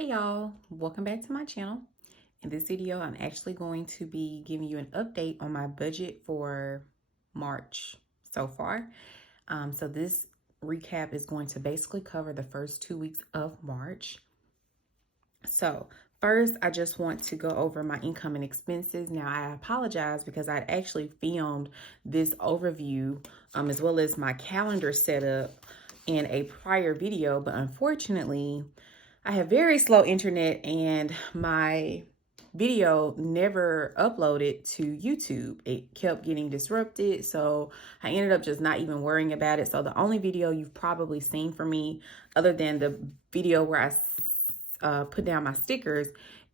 Hey y'all, welcome back to my channel. In this video, I'm actually going to be giving you an update on my budget for March so far. So this recap is going to basically cover the first 2 weeks of March. So first, I just want to go over my income and expenses. Now, I apologize because I actually filmed this overview as well as my calendar setup in a prior video, but unfortunately, I have very slow internet and my video never uploaded to YouTube. It kept getting disrupted, so I ended up just not even worrying about it. So the only video you've probably seen from me, other than the video where I put down my stickers,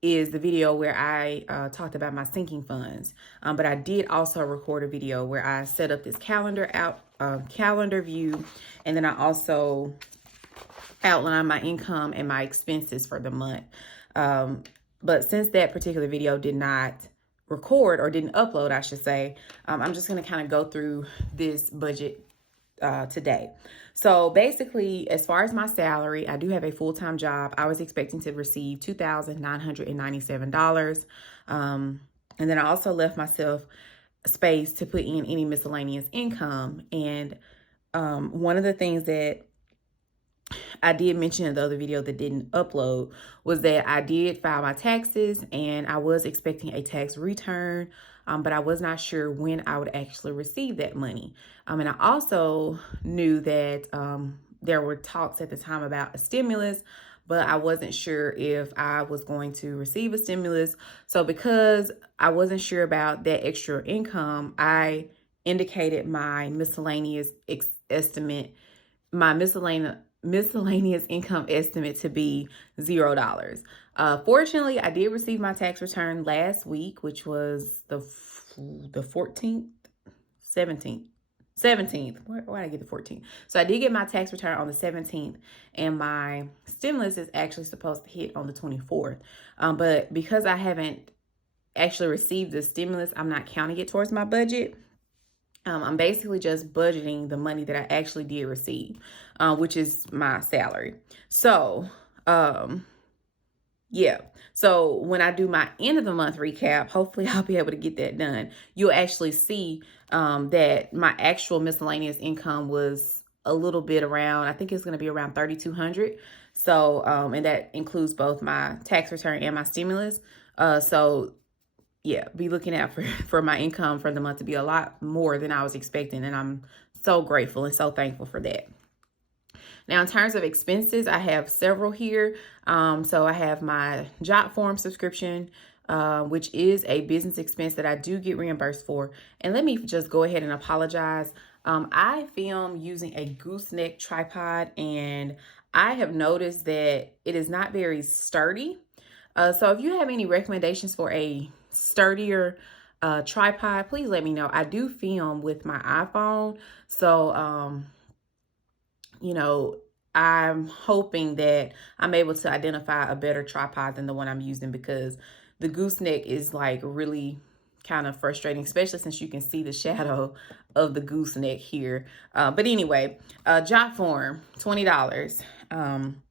is the video where I talked about my sinking funds. But I did also record a video where I set up this calendar view, and then I also outline my income and my expenses for the month. But since that particular video did not record or didn't upload, I should say, I'm just going to kind of go through this budget today. So basically, as far as my salary, I do have a full-time job. I was expecting to receive $2,997. And then I also left myself space to put in any miscellaneous income. And one of the things that I did mention in the other video that didn't upload was that I did file my taxes and I was expecting a tax return, but I was not sure when I would actually receive that money. And I also knew that there were talks at the time about a stimulus, but I wasn't sure if I was going to receive a stimulus. So because I wasn't sure about that extra income, I indicated my miscellaneous income estimate to be $0. Fortunately, I did receive my tax return last week, which was the 14th, 17th. Where did I get the 14th? So I did get my tax return on the 17th, and my stimulus is actually supposed to hit on the 24th. But because I haven't actually received the stimulus, I'm not counting it towards my budget. I'm basically just budgeting the money that I actually did receive, which is my salary. So, yeah. So when I do my end of the month recap, hopefully I'll be able to get that done. You'll actually see that my actual miscellaneous income was a little bit around, I think it's going to be around $3,200. So, and that includes both my tax return and my stimulus. So yeah, be looking out for my income for the month to be a lot more than I was expecting. And I'm so grateful and so thankful for that. Now, in terms of expenses, I have several here. So I have my job form subscription, which is a business expense that I do get reimbursed for. And let me just go ahead and apologize. I film using a gooseneck tripod, and I have noticed that it is not very sturdy. So if you have any recommendations for a sturdier tripod, please let me know. I do film with my iPhone, so I'm hoping that I'm able to identify a better tripod than the one I'm using, because the gooseneck is like really kind of frustrating, especially since you can see the shadow of the gooseneck here. But anyway, job form, $20. And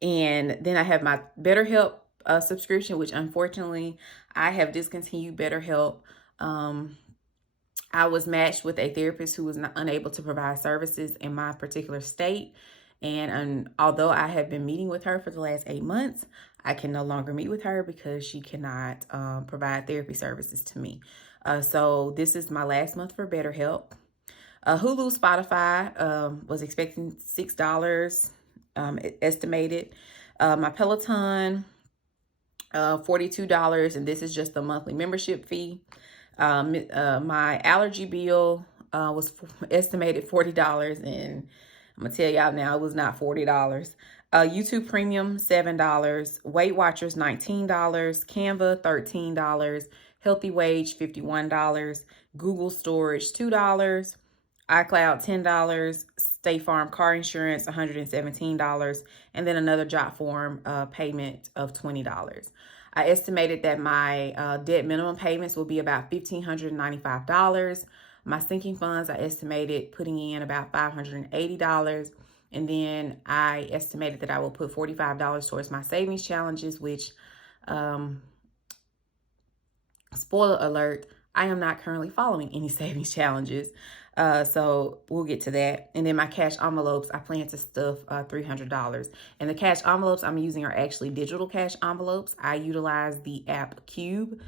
then I have my BetterHelp subscription, which unfortunately I have discontinued BetterHelp. I was matched with a therapist who was unable to provide services in my particular state. And although I have been meeting with her for the last 8 months, I can no longer meet with her because she cannot provide therapy services to me. So this is my last month for BetterHelp. Hulu, Spotify was expecting $6 estimated. My Peloton, $42, and this is just the monthly membership fee. My allergy bill was estimated $40, and I'm gonna tell y'all now, it was not $40. YouTube Premium, $7. Weight Watchers, $19. Canva, $13. Healthy Wage, $51. Google Storage, $2. iCloud, $10. State Farm car insurance, $117. And then another job form payment of $20. I estimated that my debt minimum payments will be about $1,595. My sinking funds, I estimated putting in about $580. And then I estimated that I will put $45 towards my savings challenges, which, spoiler alert, I am not currently following any savings challenges. So we'll get to that. And then my cash envelopes, I plan to stuff $300. And the cash envelopes I'm using are actually digital cash envelopes. I utilize the app Cube.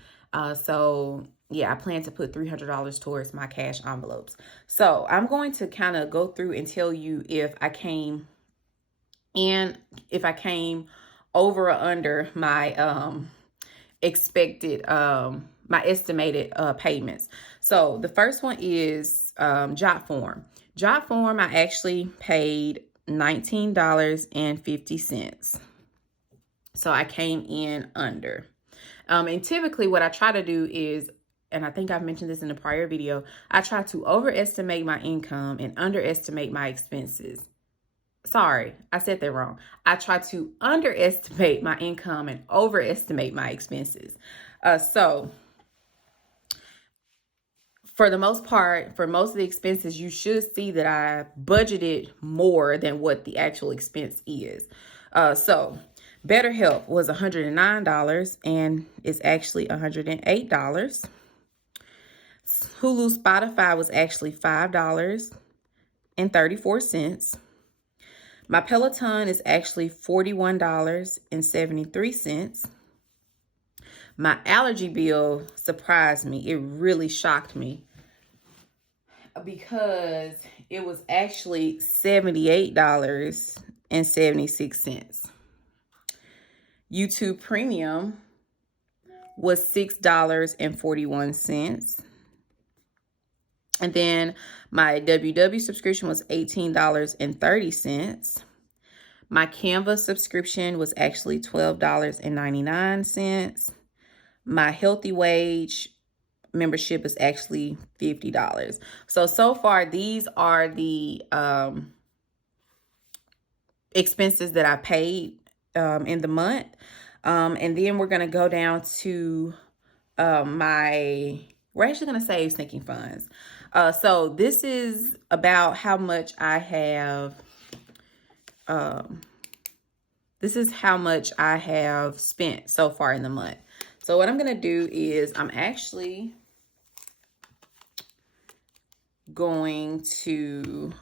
So yeah, I plan to put $300 towards my cash envelopes. So I'm going to kind of go through and tell you if I came over or under my expected my estimated payments. So the first one is Jotform. Jotform, I actually paid $19.50. So I came in under. And typically what I try to do is, and I think I've mentioned this in a prior video, I try to overestimate my income and underestimate my expenses. Sorry, I said that wrong. I try to underestimate my income and overestimate my expenses. So for the most part, for most of the expenses, you should see that I budgeted more than what the actual expense is. So BetterHelp was $109 and it's actually $108. Hulu Spotify was actually $5.34. My Peloton is actually $41.73. My allergy bill surprised me. It really shocked me because it was actually $78.76. YouTube Premium was $6.41. And then my WW subscription was $18.30. My Canva subscription was actually $12.99. My Healthy Wage membership is actually $50. So far, these are the expenses that I paid in the month. And then we're going to go down to we're actually going to save sinking funds. So this is about how much I have, this is how much I have spent so far in the month. So what I'm going to do is I'm actually going to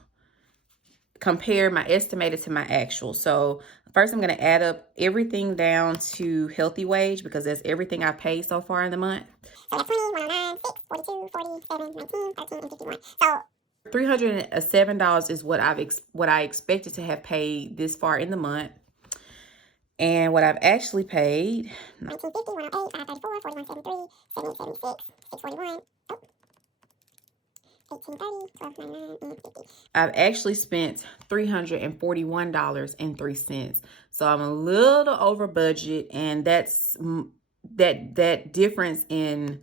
compare my estimated to my actual. So first I'm going to add up everything down to Healthy Wage because that's everything I paid so far in the month. So that's 20, 109, 6, 42, 47, 19, 13, and 51. So $307 is what I expected to have paid this far in the month. And what I've actually paid, 1950, 108, 534, 4173, 7876, 641, 1830, 1299, I've actually spent $341.03. So I'm a little over budget, and that's that difference in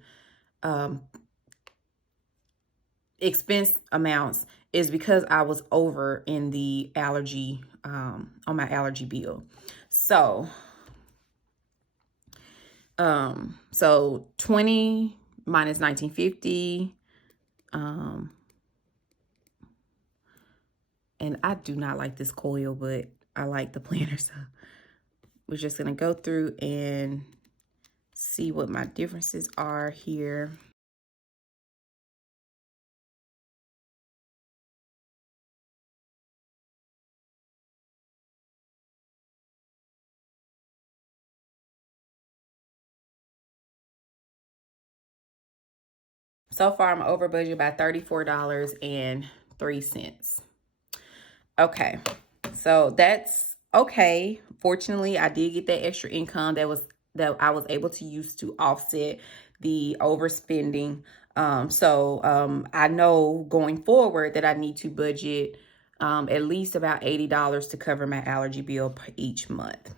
expense amounts is because I was over in the allergy on my allergy bill. So 20 minus 1950, and I do not like this coil, but I like the planner, so we're just gonna go through and see what my differences are here. So far, I'm over budget by $34.03. Okay, so that's okay. Fortunately, I did get that extra income that I was able to use to offset the overspending. I know going forward that I need to budget at least about $80 to cover my allergy bill each month.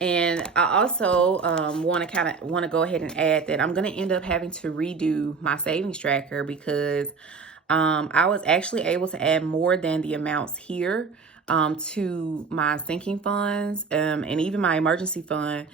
And I also want to go ahead and add that I'm going to end up having to redo my savings tracker because I was actually able to add more than the amounts here to my sinking funds and even my emergency fund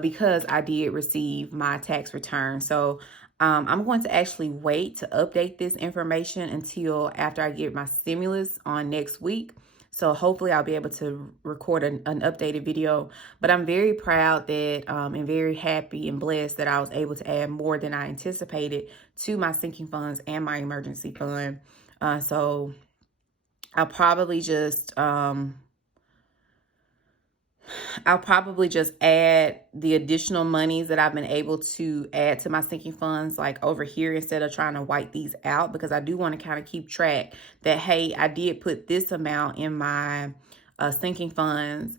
because I did receive my tax return. So I'm going to actually wait to update this information until after I get my stimulus on next week. So hopefully I'll be able to record an updated video. But I'm very proud that and very happy and blessed that I was able to add more than I anticipated to my sinking funds and my emergency fund. So I'll probably just add the additional monies that I've been able to add to my sinking funds like over here instead of trying to wipe these out, because I do want to kind of keep track that, hey, I did put this amount in my sinking funds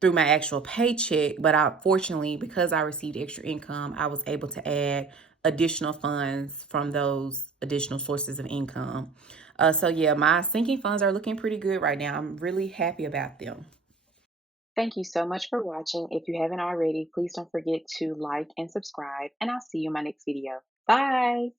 through my actual paycheck, but fortunately, because I received extra income, I was able to add additional funds from those additional sources of income. So yeah, my sinking funds are looking pretty good right now. I'm really happy about them. Thank you so much for watching. If you haven't already, please don't forget to like and subscribe, and I'll see you in my next video. Bye.